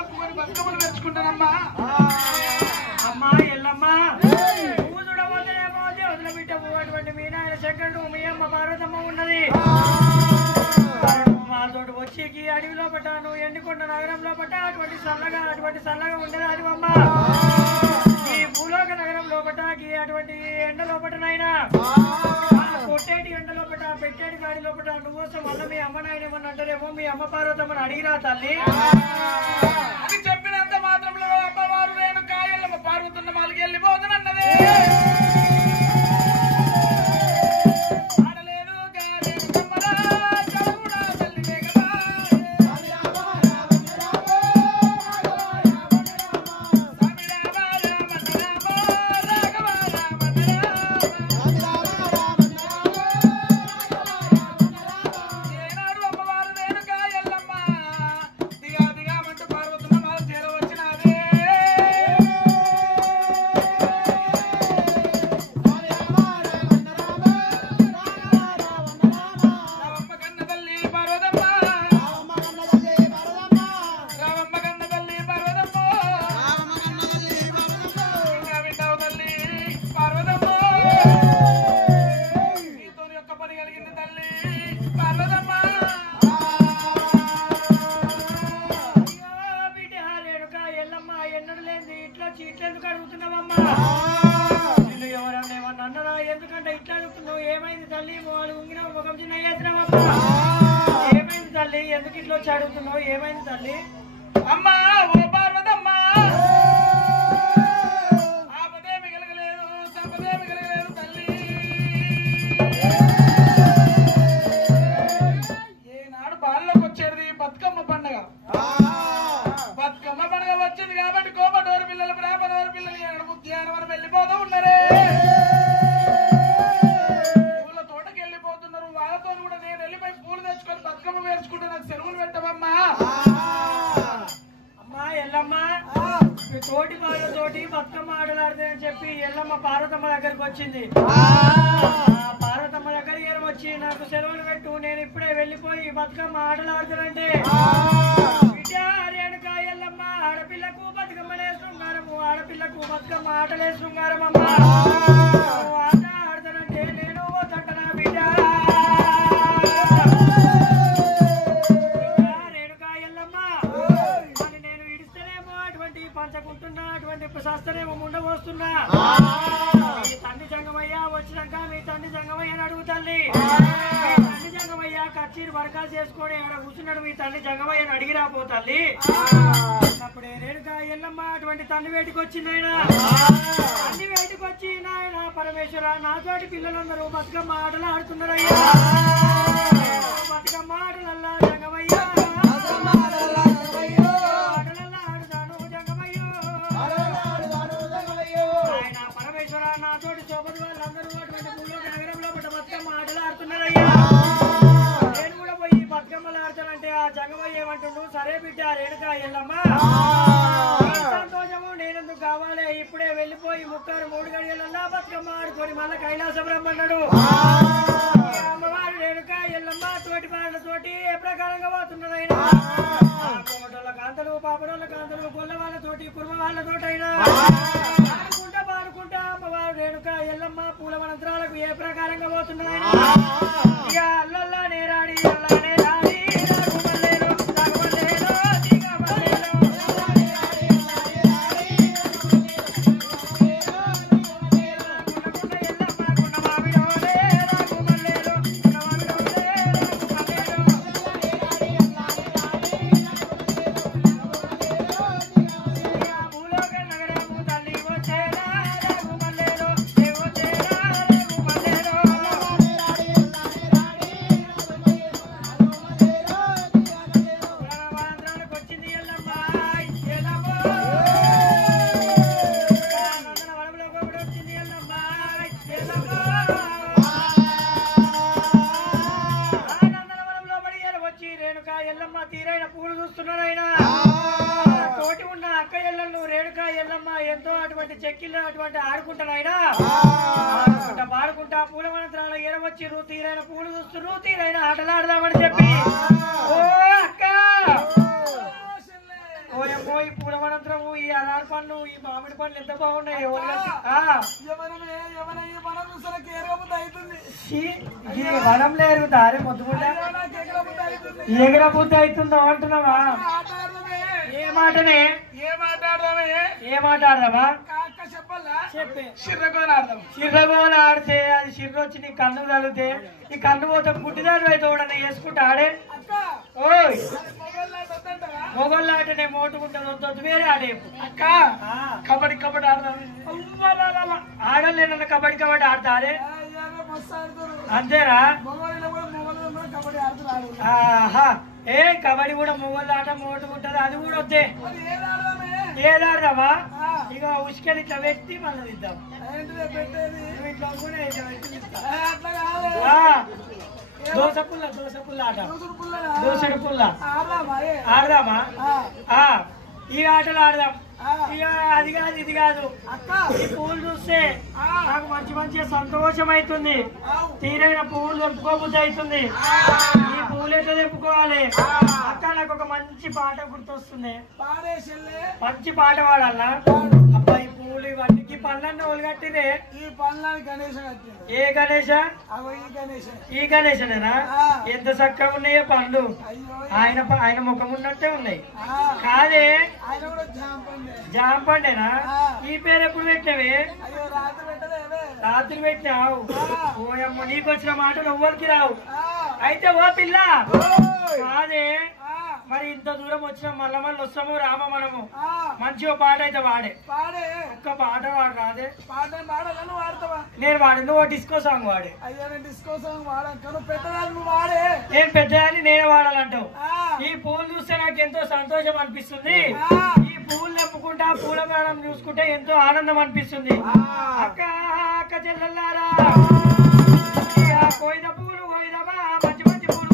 కప్పుకొని బతుకమ్మలు పెంచుకుంటానమ్మా. అమ్మా ఎల్లమ్మా నువ్వు చూడబోతేనేమో దేవుల బిడ్డ అటువంటి మీ నాయన శంకరుడు మీ అమ్మ పార్వతమ్మ ఉన్నది. మాతోటి వచ్చి అడవి లోపట నువ్వు ఎండుకొండ నగరం లోపట అటువంటి చల్లగా ఉండేది అది అమ్మ. ఈ భూలోక నగరం లోపట అటువంటి ఎండ లోపటనైనా కొట్టేటి ఎండ లోపట పెట్టేటి గాడి లోపట నువ్వు మళ్ళీ మీ అమ్మ నాయన ఏమన్నా అంటారేమో మీ అమ్మ పార్వతమ్మని అడిగిరా తల్లి. అది చెప్పినంత మాత్రంలో అమ్మవారు నేను కాయలమ్మ పార్వతున్న వాళ్ళకి వెళ్ళిపోతానన్నదే. ఎందుకంటే ఇట్లా అడుగుతున్నావు ఏమైంది తల్లి వాళ్ళు ఉంగిన ముఖం చిన్న ఏమైంది తల్లి ఎందుకు ఇట్లా వచ్చి అడుగుతున్నావు ఏమైంది తల్లి? అమ్మా ఓ పార్వతమ్మా ఆపదే మిగలగలేదు సంపదే మిగలగలేదు తల్లి. ఏనాడు బాల్లోకి వచ్చేది బతుకమ్మ పండగ. బతుకమ్మ పండగ వచ్చింది కాబట్టి కోపటోరు పిల్లలు బ్రాహ్మణోరు పిల్లలు ఏడు ఉద్యానం వరకు వెళ్ళిపోతూ ఉన్నారే. పూల తోటకి వెళ్ళిపోతున్నారు. వాళ్ళతో కూడా నేను వెళ్ళిపోయి పూలు తెచ్చుకొని బతుకమ్మ వేసుకుంటే నాకు సెలవులు పెట్టవమ్మా. అమ్మా ఎల్లమ్మ తోటి వాళ్ళతోటి బతుకమ్మ ఆటలాడుతాయని చెప్పి ఎల్లమ్మ పార్వతమ్మ దగ్గరికి వచ్చింది. పార్వతమ్మ దగ్గరికి వచ్చి నాకు సెలవులు పెట్టు నేను ఇప్పుడే వెళ్ళిపోయి బతుకమ్మ ఆటలాడుతానంటే రేణుక ఎల్లమ్మ ఆడపిల్లకు బతుకమ్మలే శృంగారము ఆడపిల్లకు బతుకమ్మ ఆటలే శృంగారం అమ్మ. ఆట ఆడతానంటే నేను తంటనా బిడ్డ రేణుక ఎల్లమ్మ అని నేను ఇడిస్తేనేమో అటువంటి పంచకుంటున్నా అటువంటి శాస్త్రమేమో ఉండబోస్తున్నా. మీ తండ్రి జంగమయ్య వచ్చినాక మీ తండ్రి జంగమయ్యని అడుగుతల్లి. తండ్రి జంగమయ్య కచ్చీరు వర్కాలు చేసుకొని అక్కడ కూర్చున్నాడు. మీ తండ్రి జంగమయ్యని అడిగి రాపోతల్లి. అప్పుడే రేణుక ఎల్లమ్మ అటువంటి తండ్రి వేటికి వచ్చింది. ఆయన తండ్రి వేటికి వచ్చి నాయన పరమేశ్వర నాతోటి పిల్లలందరూ బతుకమ్మ ఆటలు ఆడుతున్నారయ్యా. బతుకమ్మ ఆటలల్లా జంగమయ్య ఆటలల్లా ఆడుతాను జంగమయ్యో. ఆయన పరమేశ్వర నాతోటి సోపతి వాళ్ళందరూ అటువంటి భూలోక నగరంలో బతుకమ్మ ఆటలు ఆడుతున్నారయ్యా. నేను కూడా పోయి బతుకమ్మలు ఆడతానంటే ఆ జంగమయ్య ఏమంటుండు సరే బిడ్డ రేణుక ఎల్లమ్మ సంతోషము నేనెందుకు కావాలి ఇప్పుడే వెళ్ళిపోయి 3 గడియలన్నా బతుకమ్మ ఆడుకొని మళ్ళా కైలాసం రమ్మన్నాడు. అమ్మవారు రేణుక ఎల్లమ్మ తోటి వాళ్ళతోటి ఏ ప్రకారంగా పోతున్నదైనా కోమటోళ్ళ కాంతలు పాపడోళ్ళ కాంతలు గొల్ల వాళ్ళతోటి కుర్మ వాళ్ళతోటైనా పాడుకుంటా అమ్మవారు రేణుక ఎల్లమ్మ పూల మంత్రాలకు ఏ ప్రకారంగా పోతున్నదైనా ఇక అల్లల్లా నేరాడి అల్లానే రాడి తీరైన పూలు చూస్తున్నారైనా తోటి ఉన్న అక్క ఎల్లను రేణుక ఎల్లమ్మ ఎంతో అటువంటి చెక్కిళ్ళు అటువంటి ఆడుకుంటారైనా పాడుకుంటా పూల మంత్రాల ఎరవచ్చి తీరైన పూలు చూస్తున్నారు తీరైన ఆటలాడదామని చెప్పి ఓ అక్క ఓయమ్మో ఈ పూలవనంతరము ఈ అనార్ పండ్లు ఈ మామిడి పండ్లు ఎంత బాగున్నాయి ఈ వనంలో ఎరుగుతారే మొద్దుముడ్డ ఎగర బుద్ధి అవుతుందో అంటున్నావా ఏ మాట ఆడదామా చెప్పే చిర్రగోన ఆడితే అది చిర్ర వచ్చి నీ కన్ను తగిలితే ఈ కన్ను పోతే పుట్టిదారు అయితే కూడా వేసుకుంటా ఆడే ఓయ్ మొగోళ్ళాటనే మోటుకుంటుంది వద్దు వేరే ఆడే అక్క కబడ్డీ ఆడదాం ఆడలేనన్న కబడ్డీ ఆడతారే అంతేరా ఏ కబడ్డీ కూడా మొగోళ్ళు ఆట మోటుకుంటది అది కూడా వద్దే ఏదాడదామా ఇక ఉసుకెళ్ళి ఇట్లా పెట్టి మళ్ళీ ఇద్దాం దోస పుల్ల ఆట దోసడి పుల్ల ఆడదామా ఈ ఆటలు ఆడదాం ఇక అది కాదు ఇది కాదు ఈ పువ్వులు చూస్తే నాకు మంచిగా సంతోషం అవుతుంది తీరైన పువ్వులు తెంపుకోబుద్ధి అవుతుంది ఈ పువ్వులు ఎట్లా తెంపుకోవాలి అక్క నాకు ఒక మంచి పాట గుర్తొస్తుంది మంచి పాట పాడాలా అబ్బా ఈ పువ్వులు ఇవన్నీ పనులన్నీ ఓలు కట్టినే ఈ పనులని గణేష్ ఏ గణేష ఈ గణేశనేనా ఎంత చక్కగా ఉన్నాయో పండ్లు ఆయన ముఖం ఉన్నట్టే ఉన్నాయి కాదే జాంపండేనా ఈ పేరు ఎప్పుడు పెట్టినవి రాత్రి పెట్టినావు ఓయమ్మ నీకు వచ్చిన మాటలు ఎవ్వరికి రావు అయితే ఓ పిల్ల కాదే మరి ఇంత దూరం వచ్చినా మళ్ళీ వస్తాము రామ మనము మంచిగా పాట అయితే వాడే ఒక్క పాట వాడు రాదే నేను వాడే నువ్వు డిస్కో సాంగ్ వాడే డిస్కో సాంగ్ వాడే నేను పెద్దదాన్ని నేనే వాడాలంటావు ఈ పూలు చూస్తే నాకు ఎంతో సంతోషం అనిపిస్తుంది ఈ పూలు నింపుకుంటా పూల మేడం చూసుకుంటే ఎంతో ఆనందం అనిపిస్తుంది అక్క అక్క చెల్లెల్లారా కోయిద పూలు కోయిదమా మంచి మంచి పూలు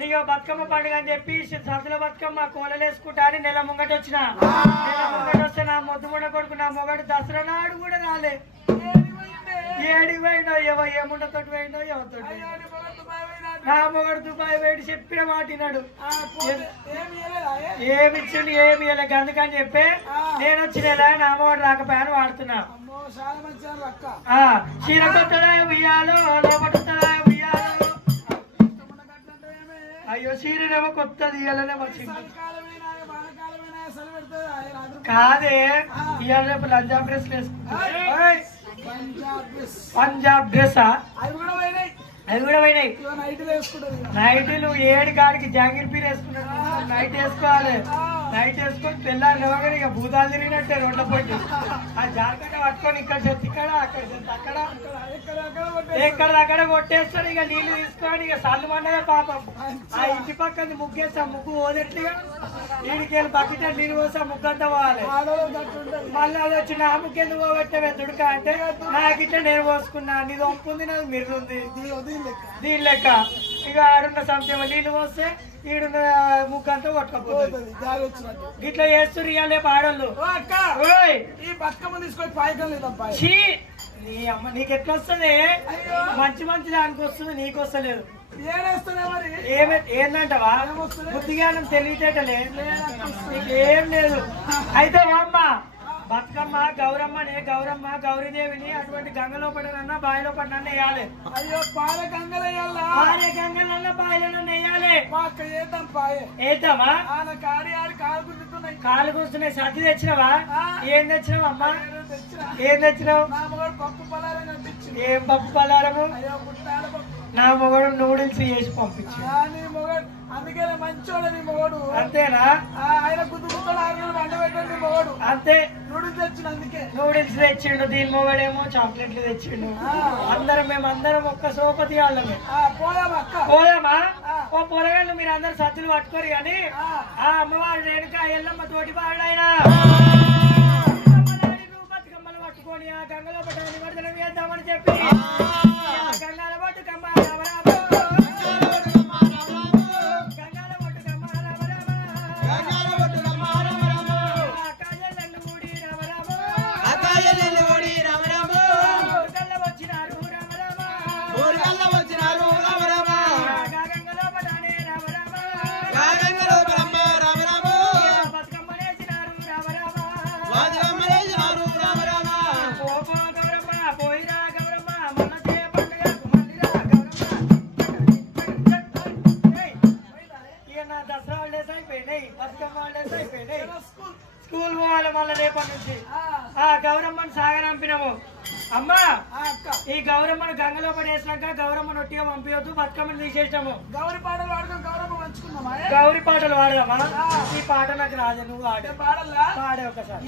నీకు బతుకమ్మ పండుగ అని చెప్పి సంతుల బతుకమ్మ కోలలు వేసుకుంటా అని నెల ముంగట వచ్చిన నెల ముంగట వస్తే నా మొద్దు ముడ కొడుకు నా మొగడు దసరా నాడు కూడా రాలే ఏడికి పోయినో ఏముండతో పోయినో ఎవరితో నా మొగడు దుబాయ్ పోయి చెప్పిన మాటినాడు ఏమిచ్చిండు ఏమి ఇవ్వలేదు అందుకని చెప్పి నేను వచ్చిన నా మొగడు రాకపోయాను వాడుతున్నా చీర కొత్తదా ఉయ్యాలో లోపడుతుందా ఉయ్యాలో అయ్యో చీరనేమో కొత్తది ఇయ్యాలనే వచ్చింది కాదే ఇవాళ రేపు పంజాబ్ డ్రెస్ వేసుకుంటా పంజాబ్ డ్రెస్ అవి కూడా పోయినాయి నైట్లు 7 కాడికి జాంగీర్ పీర్ వేసుకున్నాడు నైట్ వేసుకోవాలి నైట్ వేసుకొని పిల్లలు లేవగానే ఇక భూతాలు తిరిగినట్టే రోడ్ల పోయి ఆ జాకెట్ పట్టుకొని ఇక్కడ చెత్త ఇక్కడ అక్కడ చెత్త అక్కడ ఎక్కడక్కడ కొట్టేస్తాడు ఇక నీళ్లు తీసుకొని ఇక సల్లు మండగా పాపం ఆ ఇంటి పక్కన ముగ్గేస్తా ముగ్గు పోదెట్లుగా నీళ్ళకెళ్ళి బకెట్ నీళ్ళు పోసా ముగ్గు అంతా పోవాలి మళ్ళీ అది వచ్చి నా ముగ్గు ఎందుకు పోగొట్టే దుడుక అంటే నాకు ఇట్లా నేను పోసుకున్నా నీది ఒప్పుంది నాది మిర్రుంది దీని లెక్క ఇక ఆడున్న సంక్షేమ నీళ్లు పోస్తే ఈడున్న ముగ్గు అంతా కొట్టుకపోతుంది ఇట్లా చేస్తున్నారు ఇవాళ ఆడోళ్ళు ఈ బతుకమ్మ తీసుకొని పాయకం లేదబ్బా నీ అమ్మ నీకు ఎట్లా వస్తుంది మంచి మంచి దానికి వస్తుంది నీకు వస్తలేదు ఏందంటవా బుద్ధిజ్ఞానం తెలియటేటలే నీకేం లేదు అయితే అమ్మ బతుకమ్మ గౌరమ్మనే గౌరమ్మ గౌరీదేవిని అటువంటి గంగలో పడినన్నా బావిలో పడినన్నా వేయాలి అయ్యో పాల గంగల గంగలన్నా బావిలో వేయాలి ఏద్దామా కాలు కూర్చున్నాయి సర్ది తెచ్చినావా ఏం తెచ్చినావు అమ్మా ఏం తెచ్చినావు పప్పు పలారం ఏం పప్పు పలారము నా మొగడు నూడిల్స్ చేసి పంపించు అందుకే మంచోడు నీ మొగడు అంతేనా ఆయన గుద్దు వంట పెట్టండి మొగడు అంతే నూడిల్స్ తెచ్చిండు అందుకే నూడిల్స్ తెచ్చిండు దీని మొగడేమో చాక్లెట్లు తెచ్చిండు మేమందరం ఒక్క సోపతి వాళ్ళమే పోదామా ఓ పొరగాళ్ళు మీరు అందరు సత్తులు పట్టుకోరు కానీ ఆ అమ్మవారు రేణుక ఎల్లమ్మ తోటి పాడైనా బతుకమ్మలు పట్టుకొని ఆ గంగలో పట్టు నిమజ్జనం చేద్దామని చెప్పి గంగాల పట్టుకమ్మ స్కూల్ పోవాలి మళ్ళీ రేపటి నుంచి ఆ గౌరమ్మను సాగరంపినాము అమ్మా ఈ గౌరమ్మను గంగలో పడేసినాక గౌరమ్మను ఒట్టిగా పంపించొద్దు బతుకమ్మను తీసేసాము గౌరీ పాటలు వాడుకొని గౌరమ్మ పంచుకుందామా గౌరీ పాటలు వాడదామా ఈ పాట నాకు రాజు నువ్వు ఆడే పాడల్లా పాడే ఒకసారి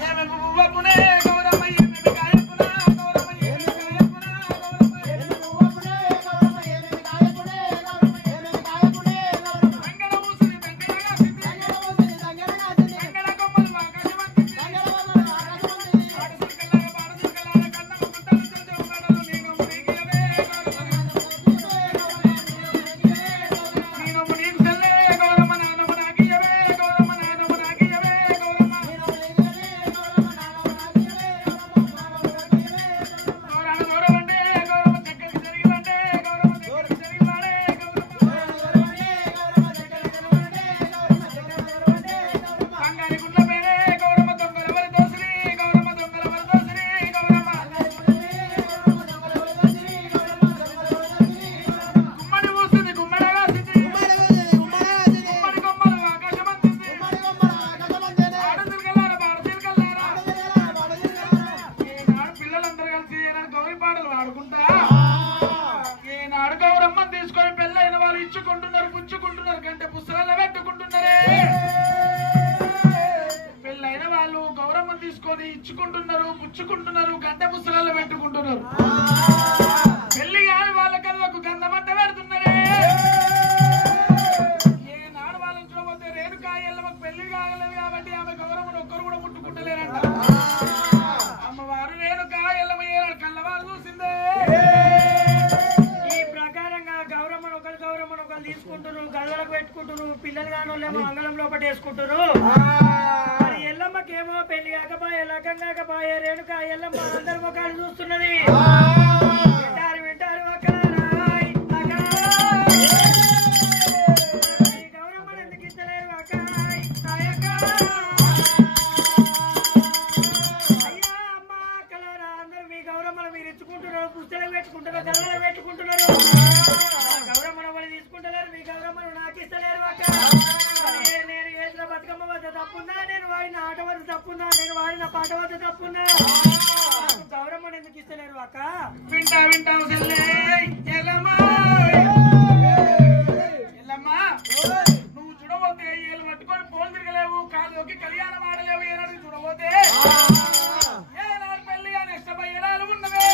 ఇచ్చుకుంటున్నారు పుచ్చుకుంటున్నారు గంట పుస్తకాలు పెట్టుకుంటున్నారు పెళ్లి కాని వాళ్ళకది ఒక గంధమంట పెడుతున్నారే ఏనాడు వాళ్ళ ఇంట్లో పోతే రేణుకాయలకు పెళ్లి కాగలేదు కాబట్టి ఆమె గౌరవం ఒక్కరు కూడా ముట్టుకుంటలేరంట అమ్మవారు రేణుకాయలమ్మ కళ్ళవారు చూసిందే ఈ ప్రకారంగా గౌరమ్మను ఒకరు తీసుకుంటున్నారు గదలకు ఏమో అంగళం లోపల వేసుకుంటారు. మరి ఎల్లమ్మకేమో పెళ్లి కాకపాయే లగ్గం కాకపాయే రేణుక ఎల్లమ్మ అందరి ముఖాలు చూస్తున్నది. వింటారు గౌరమ్మను ఎందుకు ఇస్తలేరు అయ్యా అమ్మ అక్కలారా అందరూ మీ గౌరమ్మలు మీరు ఇచ్చుకుంటున్నారు, పుస్తకాలు పెట్టుకుంటున్నారు, గల్లలు పెట్టుకుంటున్నారు. గౌరమ్మను వాళ్ళు తీసుకుంటలేరు, మీ గౌరమ్మను నాకు ఇస్తలేరు అక్క. నేను వేసిన బతుకమ్మ వద్ద తప్పుందా, నేను వాడిన ఆట వద్ద తప్పుందా, నేను వాడిన పాట వద్ద తప్పుందా? గౌరమ్మను ఎందుకు ఇస్తలేరు అక్క? వింటావు నువ్వు చూడబోతే వీళ్ళు పట్టుకొని పోలు తిరగలేవు, కాళ్ళకి కళ్యాణం ఆడలేవు. ఏనాడు చూడబోతే ఏనాడు పెళ్లి అని ఇష్టపయ్యరాలు ఉన్నవే.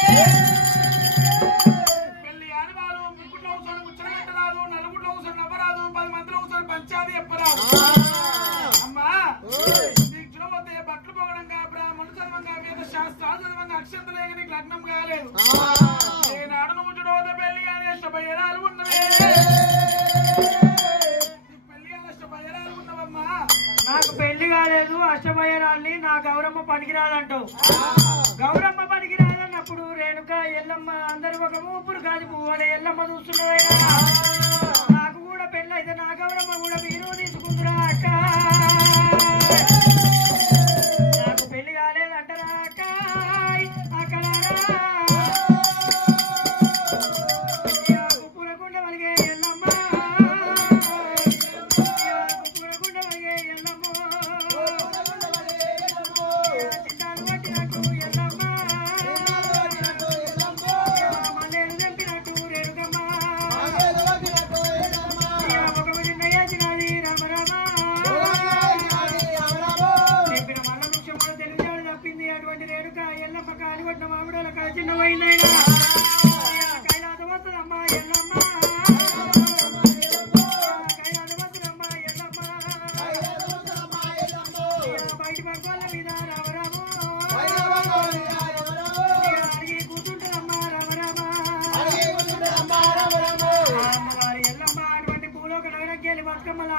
పెళ్లి అని వాళ్ళు ముగ్గుట్లో కూర్చొని ముచ్చట పెట్టరాదు, నలుగుట్లో కూర్చొని నవ్వరాదు, 10 మందిలో కూర్చొని పంచాది చెప్పరాదు. అమ్మా నీకు చూడబోతే బట్టలు పోవడంగా బ్రాహ్మణు చదవంగా వేద శాస్త్రాలు చదవంగా అక్షంతలేక నీకు లగ్నం కాలేదు. ఏనాడు నువ్వు చూడబోతే పెళ్లి అని ఇష్టపయ్యరాలు ఉన్నవే. నాకు పెళ్లి కాలేదు, అష్టమయ్యరాల్ని, నా గౌరమ్మ పనికిరాదంటావు. గౌరమ్మ పనికిరాదన్నప్పుడు రేణుక ఎల్లమ్మ అందరు ఒక ఊపురు కాదు పువ్వులే ఎల్లమ్మ చూస్తున్నదైనా నాకు కూడా పెళ్లి అయితే నా గౌరమ్మ కూడా మీరు తీసుకుంటురా అక్క. నాకు పెళ్లి కాలేదంటారా అక్క?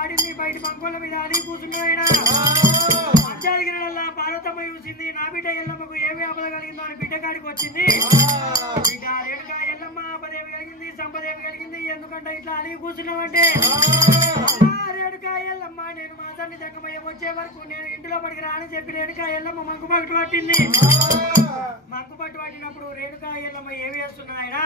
ఆడింది బయట పంకోల మీద అది కూర్చున్నాయినా పార్వతమ్మ చూసింది. నా బిడ్డ ఎల్లమ్మకు ఏమి అమల కలిగిందో అని బిడ్డ కాడికి వచ్చింది. బిడ్డ రేణుక ఎల్లమ్మ అపదేవి కలిగింది, సంపదేవి కలిగింది. ఎందుకంటే ఇట్లా అని కూర్చున్నామంటే రేణుక ఎల్లమ్మ నేను మా తండ్రి జంగమయ్య వచ్చే వరకు నేను ఇంటిలో పడికి రాని చెప్పి రేణుక ఎల్లమ్మ మంకు పట్టు పట్టింది. మంకు పట్టు పట్టినప్పుడు రేణుక ఎల్లమ్మ ఏమి చేస్తున్నాయన